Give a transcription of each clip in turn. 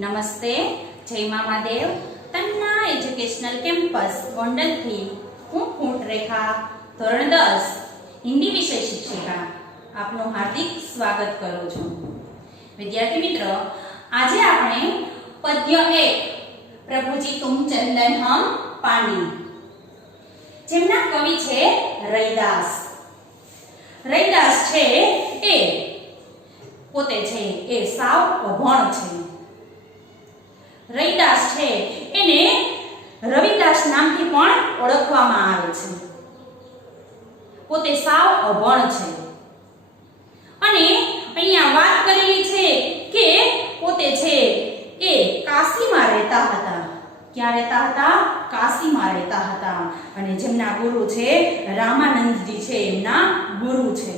નમસ્તે, જય Mamadev. Tanna educational campus ગોંડલથી હું કુંટ રેખા ધોરણ 10 હિન્દી વિષય શિક્ષિકા આપનું હાર્દિક સ્વાગત કરું છું. વિદ્યાર્થી મિત્રો, આજે આપણે પદ્ય 1 પ્રભુજી તુમ ચંદન હમ પાણી, જેમના કવિ છે રૈદાસ. રૈદાસ છે એ પોતે છે એ સાવ અભણ છે. રૈદાસ છે એને રવિદાસ નામથી પણ ઓળખવામાં આવે છે. પોતે સાવ અભણ છે અને અહીંયા વાત કરેલી છે કે પોતે છે એ કાશીમાં રહેતા હતા. ક્યાં રહેતા હતા? કાશીમાં રહેતા હતા. અને જેમના ગુરુ છે રામાનંદજી છે, એમના ગુરુ છે.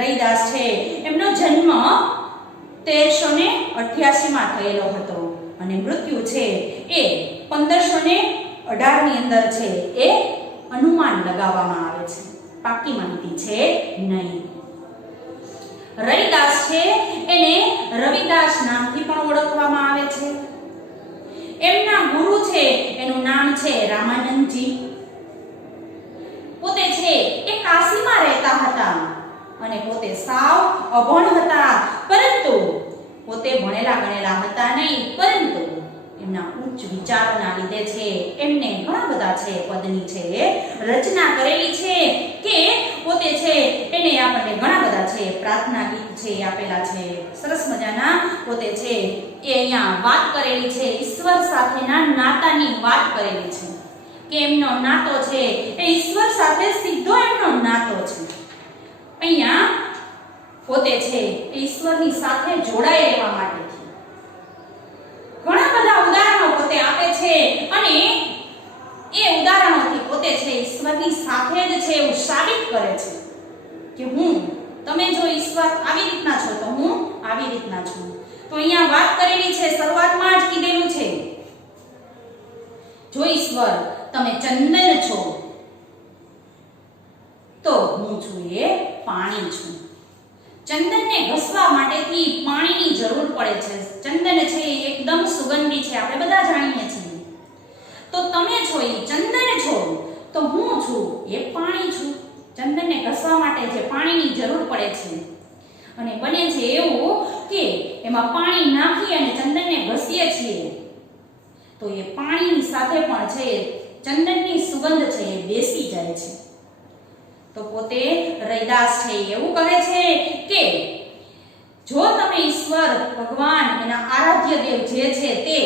રૈદાસ છે એમનો જન્મ 1388 માં થયેલો હતો અને મૃત્યુ છે એ 1518 ની અંદર છે એ અનુમાન લગાવવામાં આવે છે. પાકી માહિતી છે નહીં. રૈદાસ છે એને રવિદાસ નામથી પણ ઓળખવામાં આવે છે. એમના ગુરુ છે એનું નામ છે રામાનંદજી. પોતે છે એ કાશીમાં રહેતા હતા અને પોતે સાવ અભણ હતા. પરંતુ પોતે ભણેલા ગણેલા હતા નહીં, પરંતુ એમના ઉચ્ચ વિચારોના લીધે છે એમને ઘણા બધા છે પદની છે રચના કરેલી છે કે પોતે છે એને આપણને ઘણા બધા છે પ્રાર્થના ગીત છે આપેલા છે. સરસ મજાના પોતે છે એ અહીંયા વાત કરેલી છે, ઈશ્વર સાથેના નાતાની વાત કરેલી છે કે એમનો નાતો છે એ ઈશ્વર સાથે સીધો એમનો નાતો છે. અહીંયા પોતે છે ઈશ્વરની સાથે જોડાઈ રહેવા માટે ઘણા બધા ઉદાહરણો પોતે આપે છે અને એ ઉદાહરણોથી પોતે છે ઈશ્વરની સાથે જ છે એવું સાબિત કરે છે કે તમે જો ઈશ્વર આવી રીતના છો તો હું આવી રીતના છું. તો અહીંયા વાત કરેલી છે, શરૂઆતમાં જ કીધેલું છે, જો ઈશ્વર તમે ચંદન છો તો હું છું એ પાણી છું. ચંદનને ઘસવા માટેથી પાણીની જરૂર પડે છે. ચંદન છે એ એકદમ સુગંધી છે, આપણે બધા જાણીએ છીએ. તો તમે છો એ ચંદન છો તો હું છું એ પાણી છું. ચંદનને ઘસવા માટે જે પાણીની જરૂર પડે છે અને બને છે એવું કે એમાં પાણી નાખી અને ચંદનને ઘસીએ છીએ તો એ પાણીની સાથે પણ છે ચંદનની સુગંધ છે એ બેસી જાય છે. તો પોતે રૈદાસ છે એવું કહે છે કે જો તમે ઈશ્વર ભગવાન એના આરાધ્ય દેવ જે છે તે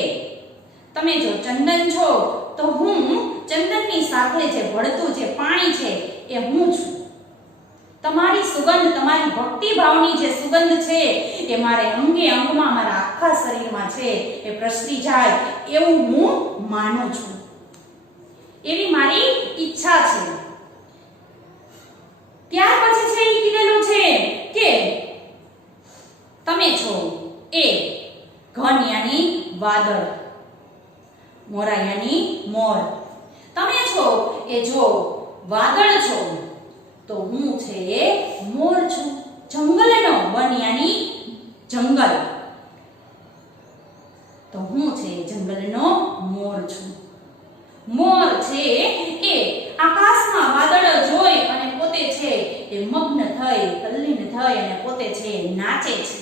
તમે જો ચંદન છો તો હું ચંદનની સાથે જે ભળતું જે પાણી છે એ હું છું. તમારી સુગંધ, તમારી ભક્તિ ભાવની જે સુગંધ છે એ મારે અંગે અંગમાં, મારા આખા શરીરમાં છે એ પ્રસરી જાય એવું હું માનું છું. એવી મારી ઈચ્છા છે. ત્યાર પછી છે એ કીધેલું છે કે તમે છો એ ઘન યાની વાદળ, મોરા યાની મોર. તમે છો એ જો વાદળ છો તો હું છે એ મોર છું. જંગલનો વન યાની જંગલ, તો હું છે જંગલનો મોર છું. મોર છે એ આકાશમાં વાદળ જોઈ અને પોતે છે એ મગ્ન થઈ, તલ્લીન થઈ અને પોતે છે નાચે છે.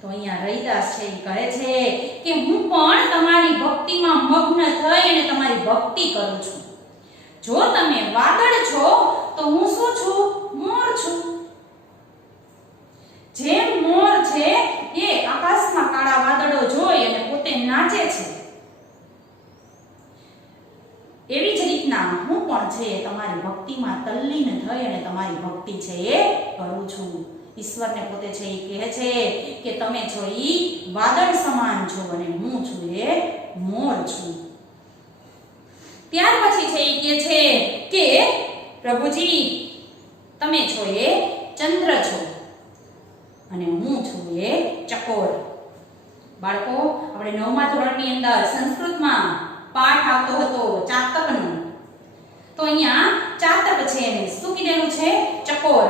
તો અહીંયા રૈદાસ છે એ કહે છે કે હું પણ તમારી ભક્તિમાં મગ્ન થઈ અને તમારી ભક્તિ કરું છું. જો તમે વાદળ છો તો હું શું છું? મોર છું. જેમ મોર છે એ આકાશમાં કાળા વાદળો જોઈ અને પોતે નાચે છે, એવી જ રીતના હું પણ છે તમારી ભક્તિમાં તલ્લીન થઈ અને તમારી ભક્તિ છે એ કરું છું. ઈશ્વરને પોતે છે એ કહે છે કે તમે છો ઈ વાદળ સમાન છો અને હું છું એ મોર છું. ત્યાર પછી છે એ કહે છે કે પ્રભુજી તમે છો એ ચંદ્ર છો અને હું છું એ ચકોર. બાળકો, આપણે 9મા ધોરણની અંદર સંસ્કૃતમાં પાઠ આવતો હતો ચાતકનો. તો અહીંયા ચાતક છે એને શું કીધેલું છે? ચકોર.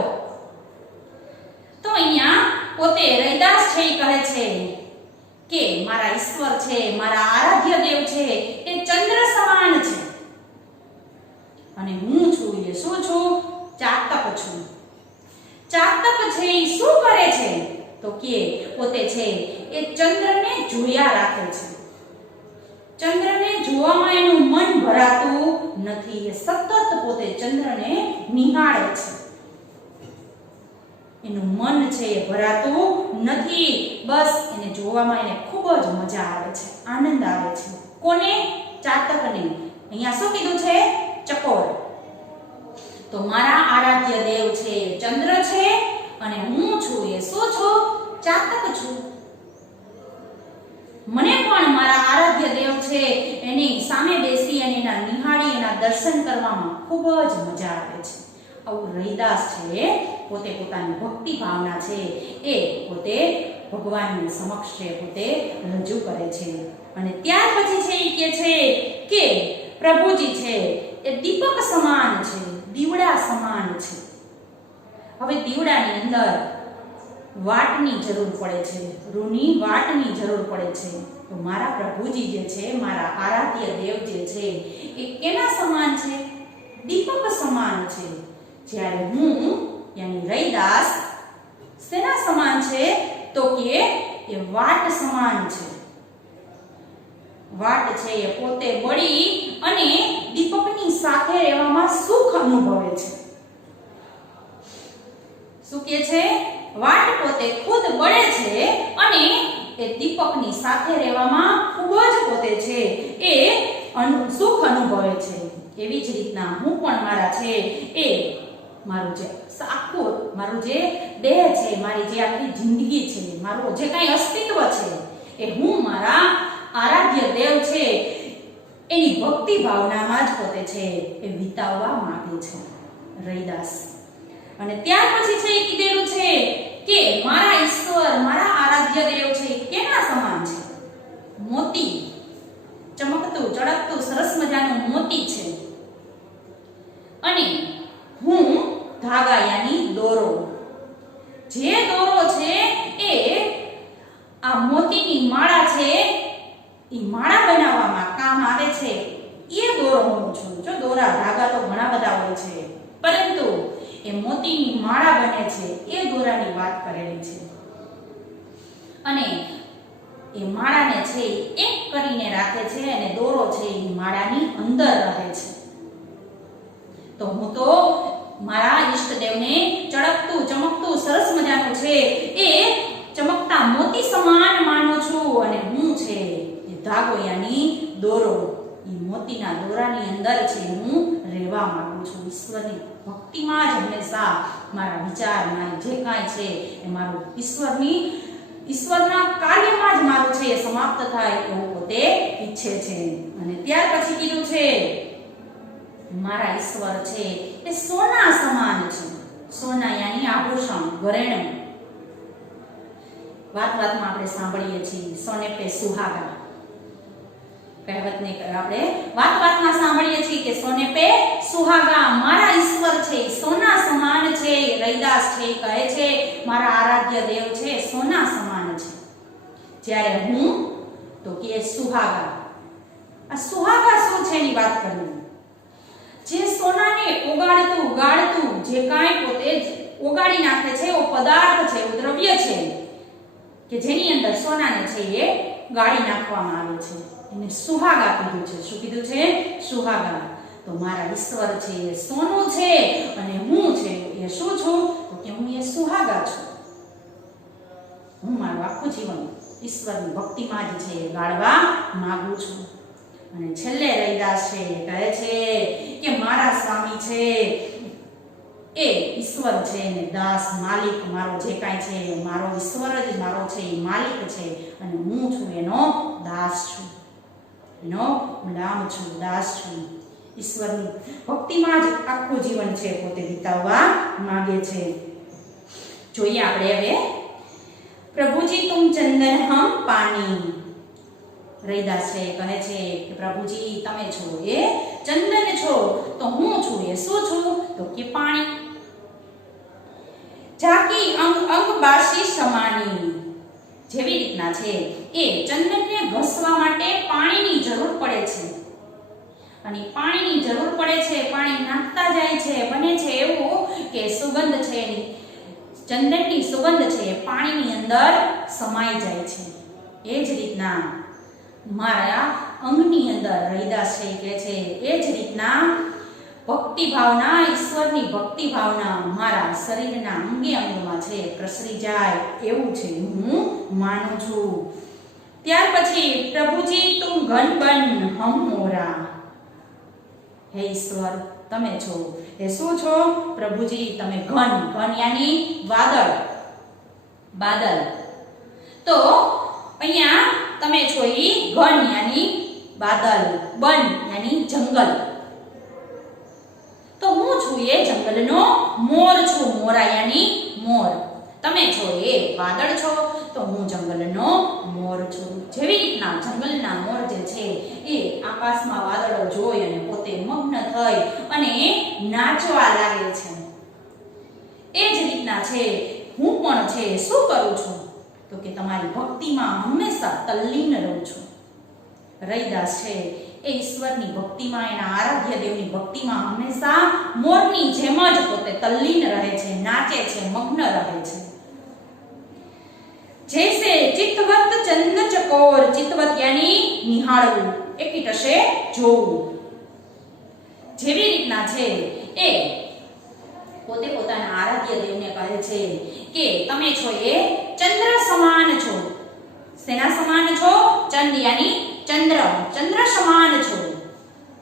તો અહીંયા પોતે રૈદાસ છે એ કહે છે કે મારા ઈશ્વર છે, મારા આરાધ્ય દેવ છે એ ચંદ્ર સમાન છે અને હું છું એ શું છું? ચાતક છું. ચાતક છે એ શું કરે છે? તો કે પોતે છે એ ચંદ્રને જોયા રાખે છે. ચંદ્રને જોવામાં એનું મન ભરાતું નથી. એ સતત પોતે ચંદ્રને નિહાળે છે. એનું મન છે એ ભરાતું નથી. બસ એને જોવામાં એને ખૂબ જ મજા આવે છે, આનંદ આવે છે. કોને? ચાતકને. અહીંયા શું કીધું છે? ચકોર. તો મારા આરાધ્ય દેવ છે ચંદ્ર છે અને હું છું એ શું છું? ચાતક છું. મને પણ મારા આરાધ્ય દેવ છે એની સામે બેસી અને એના નિહાળી એના દર્શન કરવામાં ખૂબ જ મજા આવે છે. આવું રૈદાસ છે પોતે પોતાની ભક્તિ ભાવના છે એ પોતે ભગવાનની સમક્ષ છે પોતે રજૂ કરે છે. અને ત્યાર પછી છે એ કહે છે કે પ્રભુજી છે એ દીપક સમાન છે, દીવડા સમાન છે. હવે દીવડાની અંદર વાટની જરૂર પડે છે, રૂની વાટની જરૂર પડે છે. તો મારા પ્રભુજી જે છે, મારા આરાધ્ય દેવ જે છે એ કેના સમાન છે? દીપક સમાન છે. જ્યારે હું યાની રૈદાસ શેના સમાન છે? તો કે એ વાટ સમાન છે. વાટ છે એ પોતે બળી અને દીપકની સાથે રહેવામાં સુખ અનુભવે છે. શું કે છે? વાટ પોતે ખુદ બળે છે અને એ દીપકની સાથે રહેવામાં ખૂબ જ પોતે છે એ સુખ અનુભવે છે. એવી જ રીતના હું પણ મારા છે એ મારું જે આખું મારું જે દેહ છે, મારી જે આખી જિંદગી છે, મારું જે કાંઈ અસ્તિત્વ છે એ હું મારા આરાધ્ય દેવ છે એની ભક્તિ ભાવનામાં જ પોતે છે એ વિતાવવા માંગે છે રૈદાસ. અને ત્યાર પછી છે એ કીધેલું છે કે મારા ઈશ્વર, મારા આરાધ્ય દેવ છે કેના સમાન છે? મોતી. ચમકતું ચળકતું સરસ મજાનું મોતી છે. અને હું ધાગા યાની દોરો. જે દોરો છે એ આ મોતીની માળા છે એ માળા બનાવવામાં કામ આવે છે એ દોરો હું છું. જો દોરા ધાગા તો ઘણા બધા હોય છે, પરંતુ એ મોતીની માળા બને છે એ દોરાની વાત કરેલી છે. અને એ માળાને છે એક કરીને રાખે છે અને દોરો છે એ માળાની અંદર રહે છે. તો હું તો મારા ઈષ્ટદેવને ચળકતું ચમકતું સરસ મજાનું છે એ ચમકતા મોતી સમાન માનું છું. અને હું છે એ ધાગો યાની દોરો, એ મોતીના દોરાની અંદર છે હું રહેવા માંગુ છું. ઈશ્વરની ભક્તિમાં જ હંમેશા મારા વિચાર, મારી જે કાંઈ છે એ મારું ઈશ્વરના કાર્યમાં જ મારું છે એ સમાપ્ત થાય એવું પોતે ઈચ્છે છે. અને ત્યાર પછી કીધું છે મારા ઈશ્વર છે એ સોના સમાન છે. સોના યાની આભૂષણ, ઘરેણું. વાત વાતમાં આપણે સાંભળીએ છીએ સોને પે સુહાગા. કહેવતને આપણે વાત વાતમાં સાંભળીએ છીએ કે સોને પે સુહાગા. મારા ઈશ્વર છે સોના સમાન છે. રૈદાસ છે કહે છે મારા આરાધ્ય દેવ છે સોના સમાન છે. જ્યારે હું તો કે સુહાગા. આ સુહાગા શું છે એની વાત કરીએ. જે સોનાને ઓગાળતું ગાળતું જે કાંઈ પોતે ઓગાળી નાખે છે એવો પદાર્થ છે, એવું દ્રવ્ય છે કે જેની અંદર સોનાને છે એ ગાળી નાખવામાં આવે છે, એને સુહાગા કીધું છે. શું કીધું છે? સુહાગા. તો મારા ઈશ્વર છે એ સોનું છે અને હું છે એ શું છું? તો કે હું એ સુહાગા છું. હું મારું આખું જીવન ઈશ્વરની ભક્તિમાં જ છે એ ગાળવા માંગુ છું. અને છેલ્લે રૈદાસ છે કહે છે કે મારા સ્વામી છે એ ઈશ્વર છે અને દાસ, માલિક, મારો જે કાંઈ છે મારો ઈશ્વર જ મારો છે એ માલિક છે અને હું છું એનો દાસ છું, એનો ગુલામ છું, દાસ છું. ઈશ્વરની ભક્તિમાં જ આખું જીવન છે પોતે વિતાવવા માંગે છે. જોઈએ આપણે હવે પ્રભુજી તુમ ચંદન હમ પાણી. રૈદાસ છે કહે છે કે પ્રભુજી તમે છો એ ચંદન છો, તો હું છું એ શું છું? તો કે પાણી. ઝાંકી અંગ અંગ બાસી સમાની, જેવી રીતના છે એ ચંદનને ઘસવા માટે પાણીની જરૂર પડે છે અને પાણીની જરૂર પડે છે, પાણી નાખતા જાય છે, બને છે એવું કે સુગંધ છે ચંદનની સુગંધ છે પાણીની અંદર સમાઈ જાય છે. એ જ રીતના મારા અંગની અંદર રૈદાસ છે કે છે એ જ રીતના ભક્તિ ભાવના, ઈશ્વરની ભક્તિ ભાવના મારા શરીરના અંગે અંગમાં છે પ્રસરી જાય એવું છે હું માનું છું. ત્યાર પછી પ્રભુજી તું ઘન બન હમ મોરા, હે ઈશ્વર તમે છો એ શું છો? પ્રભુજી તમે ઘન, ઘન યાની વાદળ, બાદલ. તો અહીંયા તમે છો ઈ ઘન યાની બાદલ, બન યાની જંગલ. તો હું છું એ જંગલનો મોર છું, મોરા યાની મોર. તમે છો એ વાદળ છો તો હું જંગલનો મોર છું. જેવી રીતના જંગલના મોર જે છે એ આકાશમાં વાદળો જોઈ અને પોતે મગ્ન થઈ અને નાચવા લાગે છે, એ જ રીતના છે હું પણ છે શું કરું છું તો કે તમારી ભક્તિમાં હંમેશા તલ્લીન રહું છું. રૈદાસ છે એ ઈશ્વરની ભક્તિમાં, એના આરાધ્ય દેવની ભક્તિમાં હંમેશા મોરની જેમ જ પોતે તલ્લીન રહે છે, નાચે છે, મગ્ન રહે છે. જૈસે ચિત્તવત ચંદ ચકોર, ચિત્તવત યાની નિહાળવું, એકી ટશે જોવું. જેવી રીતના છે એ પોતે પોતાના આરાધ્ય દેવને કહે છે કે તમે છો એ ચંદ્ર સમાન છો. શેના સમાન છો? ચંદ યાની ચંદ્ર, ચંદ્ર સમાન છો.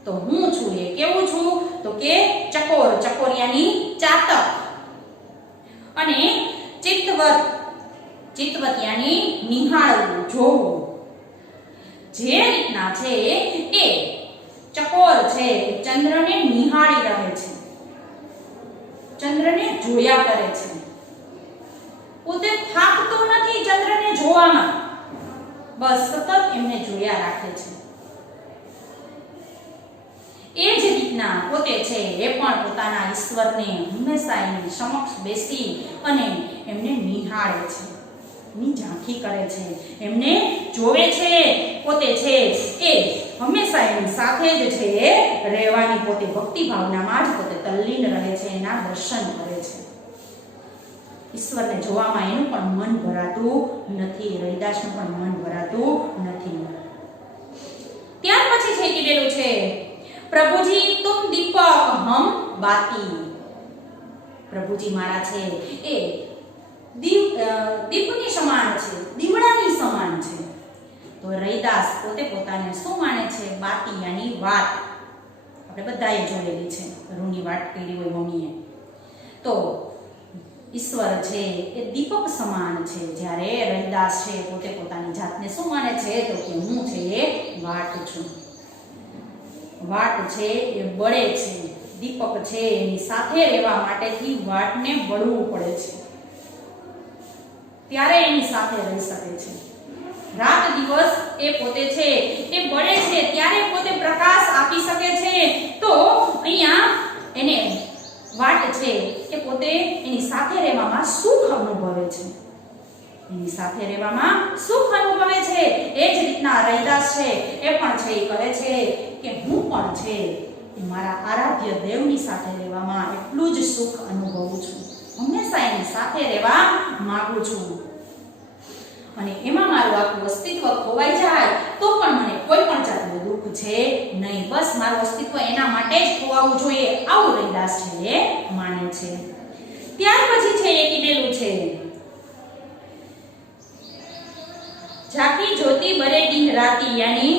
તો હું છું એ કેવું છું તો કે ચકોર, ચકોર યાની ચાતક. અને ચિત્તવત, ચિત્તવત યાની નિહાળવું, જોવું. જે રીતના છે એ ચકોર છે ચંદ્રને નિહાળી રહે છે, ચંદ્રને જોયા કરે છે, પોતે થાકતો નથી ચંદ્રને જોવામાં, બસ સતત એમને જોયા રાખે છે. એ જ રીતના પોતે છે એ પણ પોતાના ઈશ્વરને હંમેશા એની સમક્ષ બેસી અને એમને નિહાળે છે, ની ઝાંખી કરે છે, એમને જોવે છે. પોતે છે એ હંમેશા એની સાથે જ છે એ રહેવાની પોતે ભક્તિ ભાવનામાં જ પોતે તલ્લીન રહે છે, એના દર્શન કરે છે. ઈશ્વરને જોવામાં એનું પણ મન ભરાતું નથી, રૈદાસનું પણ મન ભરાતું નથી. ત્યાર પછી છે કીધેલું છે પ્રભુજી તુમ દીપક હમ બાતી. પ્રભુજી મારા છે એ દીપની સમાન છે, દીવડાની સમાન છે. તો રૈદાસ પોતે પોતાને શું માને છે? બાતી યાની વાત. આપણે બધાએ જોયેલી છે, રૂની વાત કરી હોય મમ્મીએ. તો ઈશ્વર છે એ દીપક સમાન છે, જ્યારે રૈદાસ છે પોતે પોતાની જાતને શું માને છે તો કે હું છે એ વાટ છું. વાટ છે એ બળે છે, દીપક છે એની સાથે રહેવા માટેથી વાટને બળવું પડે છે, ત્યારે એની સાથે રહી શકે છે. રાત દિવસ એ પોતે છે એ બળે છે ત્યારે પોતે પ્રકાશ આપી શકે છે. તો અહીંયા એને વાટ છે એ પોતે એની સાથે રહેવામાં સુખ અનુભવે છે, એની સાથે રહેવામાં સુખ અનુભવે છે. એ જ રીતના રૈદાસ છે એ પણ છે એ કહે છે કે હું પણ છે એ મારા આરાધ્ય દેવની સાથે રહેવામાં એટલું જ સુખ અનુભવું છું, હંમેશા એની સાથે રહેવા માંગુ છું. અને એમાં મારું આખું અસ્તિત્વ ખોવાઈ જાય તો પણ મને કોઈ પણ જાતનું દુઃખ છે નહીં, બસ મારું અસ્તિત્વ એના માટે જ ખોવાવું જોઈએ, આવું રૈદાસ છે એ માને છે. ત્યાર પછી છે એ કીધેલું છે ઝાંકી જ્યોતિ બરે દિન રાતી, યાની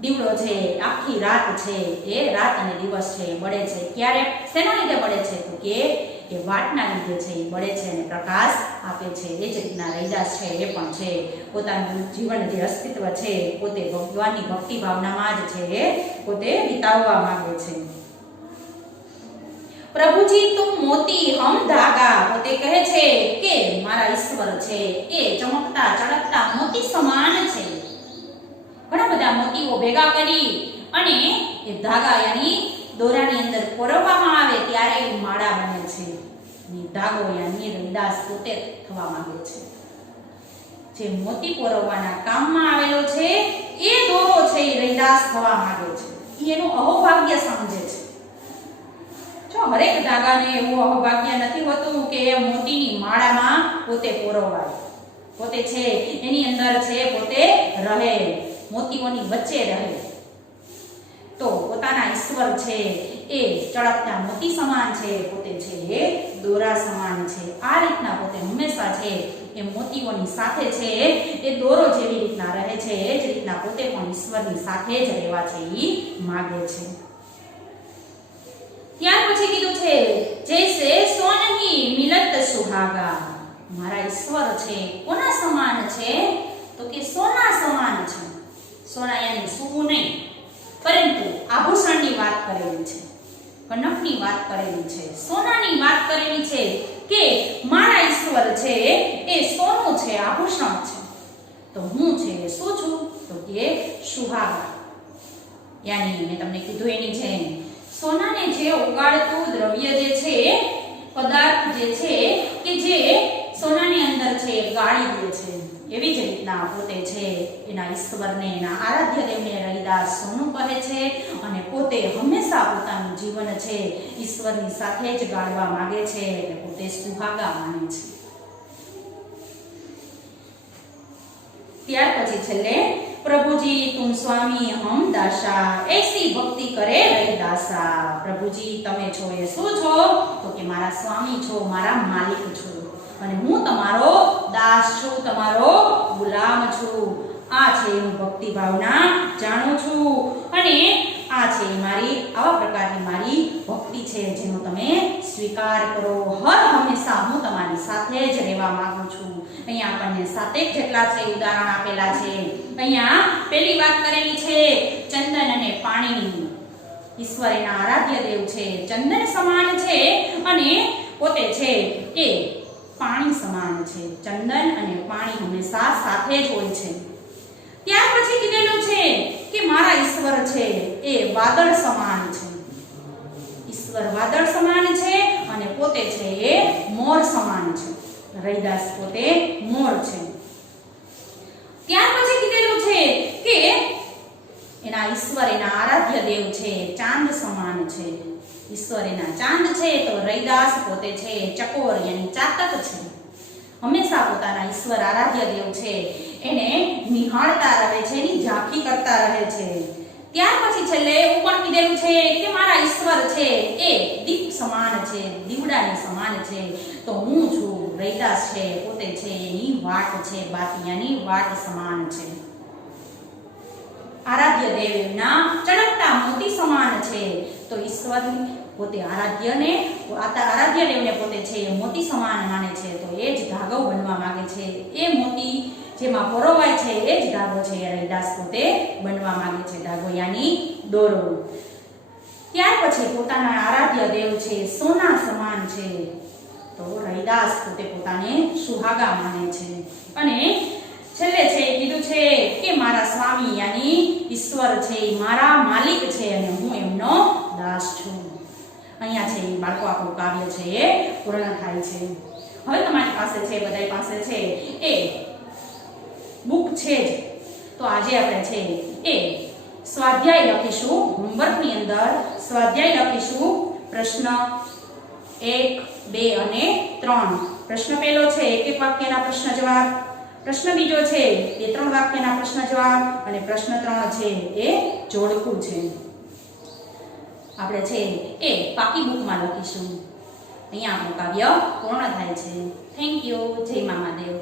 દીવડો છે આખી રાત છે એ રાત અને દિવસ છે એ બળે છે. ક્યારે, શેના લીધે બળે છે તો કે એ વાટના લીધે છે એ બળે છે અને પ્રકાશ આપે છે. એ જ રીતના રૈદાસ છે એ પણ છે પોતાનું જીવન જે અસ્તિત્વ છે પોતે ભગવાનની ભક્તિ ભાવનામાં જ છે એ પોતે વિતાવવા માંગે છે. પ્રભુજી તુમ મોતી હમ ધાગા, પોતે કહે છે કે મારા ઈશ્વર છે એ ચમકતા ચળકતા મોતી સમાન છે. ઘણા બધા મોતીઓ ભેગા કરી અને એ ધાગા યાની દોરાની અંદર પરોવવામાં આવે ત્યારે એ માળા બને છે. ધાગો યાની રૈદાસ પોતે થવા માંગે છે. જે મોતી પરોવવાના કામમાં આવેલો છે એ દોરો છે એ રૈદાસ થવા માંગે છે. એ એનું અહોભાગ્ય સમજે છે. જો હરેક ધાગાને એવું અહોભાગ્ય નથી હોતું કે મોતીની માળામાં પોતે પરોવાય, પોતે છે એની અંદર છે પોતે રહે, મોતીઓની વચ્ચે રહે. તો પોતાના ઈશ્વર છે એ ચળકતા મોતી સમાન છે, પોતે છે એ દોરા સમાન છે. આ રીતના પોતે હંમેશા છે એ મોતીઓની સાથે છે એ દોરો જેવી રીતના રહે છે, એ જ રીતના પોતે પણ ઈશ્વરની સાથે જ રહેવા છે એ માગે છે. ત્યાર પછી કીધું છે જૈસે સોનહી મિલત સુહાગા. મારા ઈશ્વર છે કોના સમાન છે? તો કે સોના સમાન છે. સોના યાની સૂવું નહીં, પરંતુ આભૂષણની વાત કરેલી છે, કનકની વાત કરેલી છે, સોનાની વાત કરેલી છે કે મારા ઈશ્વર છે એ સોનું છે, આભૂષણ છે. તો હું છે શું છું? તો કે સુહાગા. યાની મેં તમને કીધું એની જેમ સોનાને જે ઓગાળતું દ્રવ્ય જે છે, પદાર્થ જે છે કે જે સોનાની અંદર છે ગાળી દે છે, એવી જ રીતના પોતે છે એના ઈશ્વરને, એના આરાધ્ય દેવને રૈદાસ સોનું કહે છે અને પોતે હંમેશા પોતાનું જીવન છે ઈશ્વરની સાથે જ ગાળવા માંગે છે, એટલે પોતે સુહાગા માને છે. ત્યાર પછી છેલ્લે પ્રભુજી તુમ સ્વામી હમ દાસા, એસી ભક્તિ કરે રૈદાસા. પ્રભુજી તમે છો એ શું છો? તો કે મારા સ્વામી છો, મારા માલિક છો, અને હું તમારો દાસ છું, તમારો ગુલામ છું. આ છે હું ભક્તિ ભાવના જાણું છું, અને આ છે મારી આવા પ્રકારની મારી ભક્તિ છે જેનો તમે સ્વીકાર કરો. હર હંમેશા હું તમારી સાથે જ રહેવા માંગુ છું. અહીંયા આપણને 7 જેટલા છે ઉદાહરણ આપેલા છે. અહીંયા પહેલી વાત કરેલી છે ચંદન અને પાણીની. ઈશ્વર એના આરાધ્ય દેવ છે, ચંદન સમાન છે અને પોતે છે એ પાણી સમાન છે. ચંદન અને પાણી હંમેશા સાથે જ હોય છે. ત્યાર પછી કીધેલું છે કે મારા ઈશ્વર છે એ વાદળ સમાન છે. ઈશ્વર વાદળ સમાન છે અને પોતે છે એ મોર સમાન છે. રૈદાસ પોતે મોર છે. ત્યાર પછી કીધેલું છે કે એના ઈશ્વર એના આરાધ્ય દેવ છે ચાંદ સમાન છે. ઈશ્વર એના ચાંદ છે, તો રૈદાસ પોતે છે ચકોર યાની ચાતક છે. હંમેશા પોતાના ઈશ્વર આરાધ્ય દેવ છે એને નિહાળતા રહે છે, એની ઝાંખી કરતા રહે છે. ત્યાર પછી છેલ્લે એવું પણ કીધેલું છે કે મારા ઈશ્વર છે એ દીપ સમાન છે, દીવડાની સમાન છે. તો હું છું રૈદાસ છે પોતે છે એની વાટ છે, બાતિયાની વાટ સમાન છે. આરાધ્ય દેવના ચળકતા મોતી સમાન છે. તો ઈશ્વર પોતે આરાધ્ય દેવને પોતે છે એ મોતી સમાન માને છે, તો એ જ ધાગો બનવા માંગે છે. એ મોતી જેમાં પરોવાય છે એ જ ધાગો છે એ રૈદાસ પોતે બનવા માંગે છે. ધાગો યાની દોરો. ત્યાર પછી પોતાના આરાધ્ય દેવ છે સોના સમાન છે, તો રૈદાસ પોતે પોતાને સુહાગા માને છે. અને છેલ્લે છે કીધું છે કે મારા સ્વામી યાની ઈશ્વર છે મારા માલિક છે અને હું એમનો દાસ છું. અહીંયા છે બાળકો આપણું કાવ્ય છે એ પૂર્ણ થાય છે. હવે તમારી પાસે છે, બધાય પાસે છે એ બુક છે જ, તો આજે આપણે છે એ સ્વાધ્યાય લખીશું. હોમવર્કની અંદર સ્વાધ્યાય લખીશું. પ્રશ્ન 1, 2 અને 3. પ્રશ્ન પહેલો છે એક વાક્યના પ્રશ્ન જવાબ, પ્રશ્ન બીજો છે 2-3 વાક્યના પ્રશ્ન જવાબ, અને પ્રશ્ન 3 છે એ જોડકું છે. આપણે છે એ પાકી બુકમાં લખીશું. અહીંયા આપણું કાવ્ય પૂર્ણ થાય છે. Thank you. જય મામાદેવ.